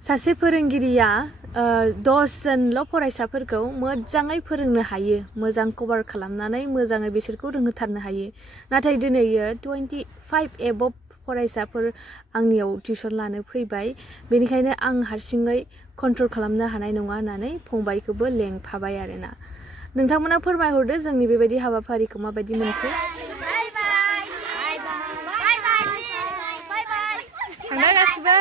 सासे फोरोंगिरिया 10 जनल' फरायसाफोरखौ मोजाङै फोरोंनो हायो, मोजां कभार खालामनानै मोजाङै बिसोरखौ रोंहोथारनो हायो। नाथाय दिनै 25 एबभ फरायसाफोर आंनियाव टिउसन लानो फैबाय। बेनिखायनो आं हारसिङै कन्ट्रल खालामनो हानाय नङा होननानै फंबायखौबो लेंफाबाय आरोना। नोंथांमोना फोरमायहरदो जोंनि बेबायदि हाबाफारिखौ माबायदि मोनखो। थांना गासिबो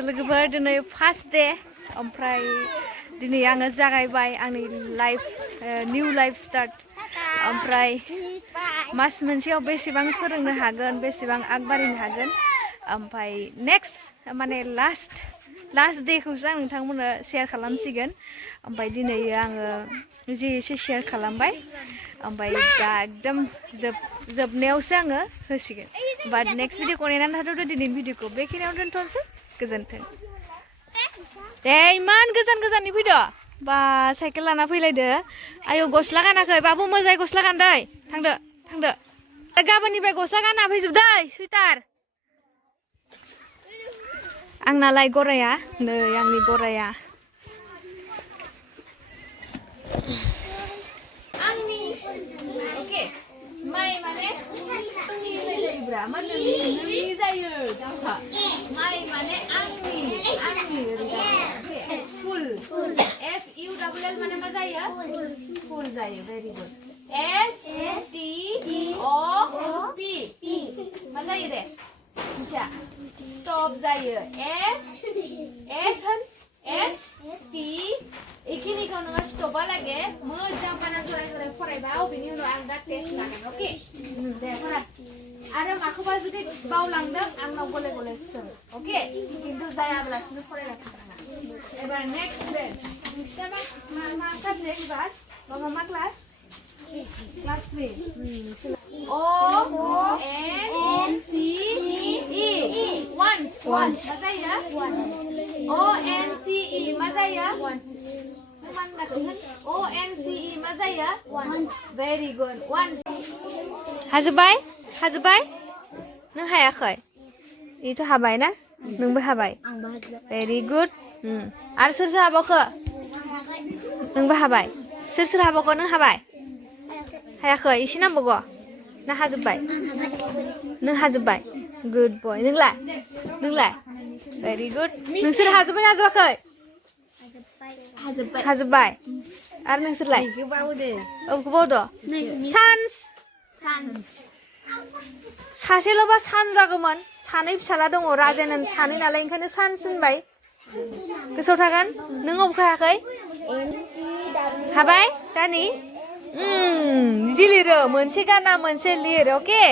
लोगोफोर दिनै फार्स्ट डे, ओमफ्राय दिनै आङो जागायबाय आंनि निउ लाइफ स्टार्ट। ओमफ्राय मास मोनसेयाव बेसेबां फोरोंनो हागोन, बेसेबां आगबारिनो हागोन, ओमफ्राय नेक्स्ट माने लास्ट डेखौसो आं नोंथांमोननो शेयार खालामसिगोन। ओमफ्राय दिनै आङो जि एसे शेयार खालामबाय, ओमफ्राय दा एकदम जोबनायावसो आङो होसिगोन। बाट नेक्स्ट भिडिअखौ नेनानै थाथ'दो। दिनैनि भिडिअखौ बेखिनियाव दोनथ'नोसै। गोजोन्थों। दे इमान गोजाननि फैदो बा साइकेल लाना फैलायदो। आयौ गस्ला गानाखै बाबु, मोजाङै गस्ला गानदै। थांदो गाबोननिफ्राय गस्ला गाना फैजोबदै, सुइटार। आंनालाय गराया नै आंनि गराया। अके माइ माने नोंनि जायो जाम्फा। माइ माने आंनि फुल। FULL माने मा जायो? फुल जायो। Very good. STOP मा जायो दे? स्टप जायो। ST एखिनिखौ नोङो स्टपा लागे मोजां बाना जराय फरायबा बेनि उनाव आं दा टेस्ट लागोन। अके दे फराय। आरो माखौबा जुदि बावलांदों आंनाव गले सों। अके खिन्थु जायाब्लासिनो फरायबाय थानाङा। एबार नेक्स्ट दे नोंसिना मा साबजेक्ट एबार? मा क्लास? क्लास 3। ONCE once मा जायो? ONCE मा जायो? ONCE मा जायो? Very good. once हाजोब्बाय? नों हायाखै? बेथ' हाबाय ना? नोंबो हाबाय? Very good. आरो सोर हाबावखो? नोंबो हाबाय? सोर हाबावखो? नों हाबाय? हायाखै? एसे नांबावगौ ना हाजोब्बाय? नों हाजोब्बाय? गुड बय। नोंलाय? Very good. नोंसोर हाजोब्बाय ना हाजोबाखै? हाजोब्बाय। आरो नोंसोरलाय? गोबावदो। सासेल'बा सान जागौमोन। सानै फिसाला दङ, राजेन सानै नालाय ओंखायनो सान्स होनबाय। गोसोआव थागोन। नों अबेखौ हायाखै? हाबाय दानि? बिदि लिरो, मोनसे गाना मोनसे लिर। अके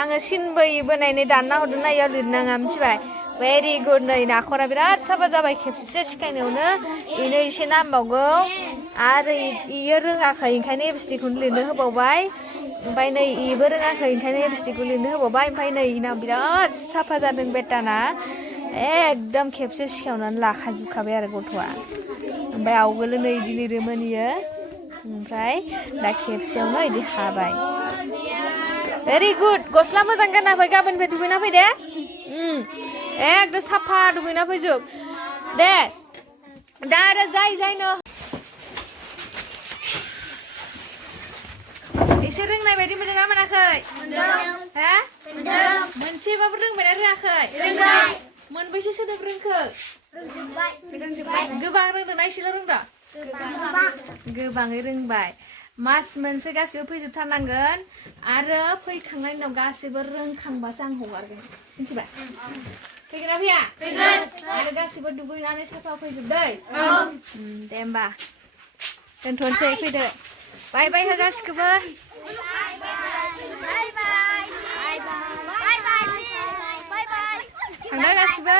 आङो सिन बोनायनै दानना हरदों ना, इयाव लिरनाङा मिथिबाय? Very good. नै नाखरा बिराद साफा जाबाय खेबसे सिखायनायावनो। बेनो एसे नांबावगौ। आरो इयो रोङाखै ओंखायनो एबसिडिखौनो लिरनो होबावबाय। ओमफ्राय नै इबो रोङाखै ओंखायनो एबसिडिखौ लिरनो होबावबाय। ओमफ्राय नै इनाव बिराद साफा जादों बेटाना। एकदम खेबसे सिखायनानै लाखाजोबखाबाय आरो गथ'आ। ओमफ्राय आवगोलो नै इदि लिरोमोन इयो, ओमफ्राय दा खेबसेयावनो इदि हाबाय। Very good. गस्ला मोजां गानना फै। गाबोननिफ्राय दुगैना फै दे। एकदम साफा दुगैना फैजोब दे। दा आरो जायनो एसे रोंनाय बायदि मोनदों ना मोनाखै? मोनसेबाबो रोंबायना रोङाखै? मोनबैसे सोदोब रोंखो? रोंजोब्बाय। गोबां रोंदोंना एसेल' रोंदों? गोबाङै रोंबाय। मास मोनसे गासिबो फैजोबथारनांगोन। आरो फैखांनायनि उनाव गासिबो रोंखांबासो आं हगारगोन, मिथिबाय? फैगोन ना फैया? आरो गासिबो दुगैनानै साफा फैजोबदै। दे होमबा दोनथ'नोसै। फैदो। बाय बाय हो गासिखौबो। थांदो गासिबो।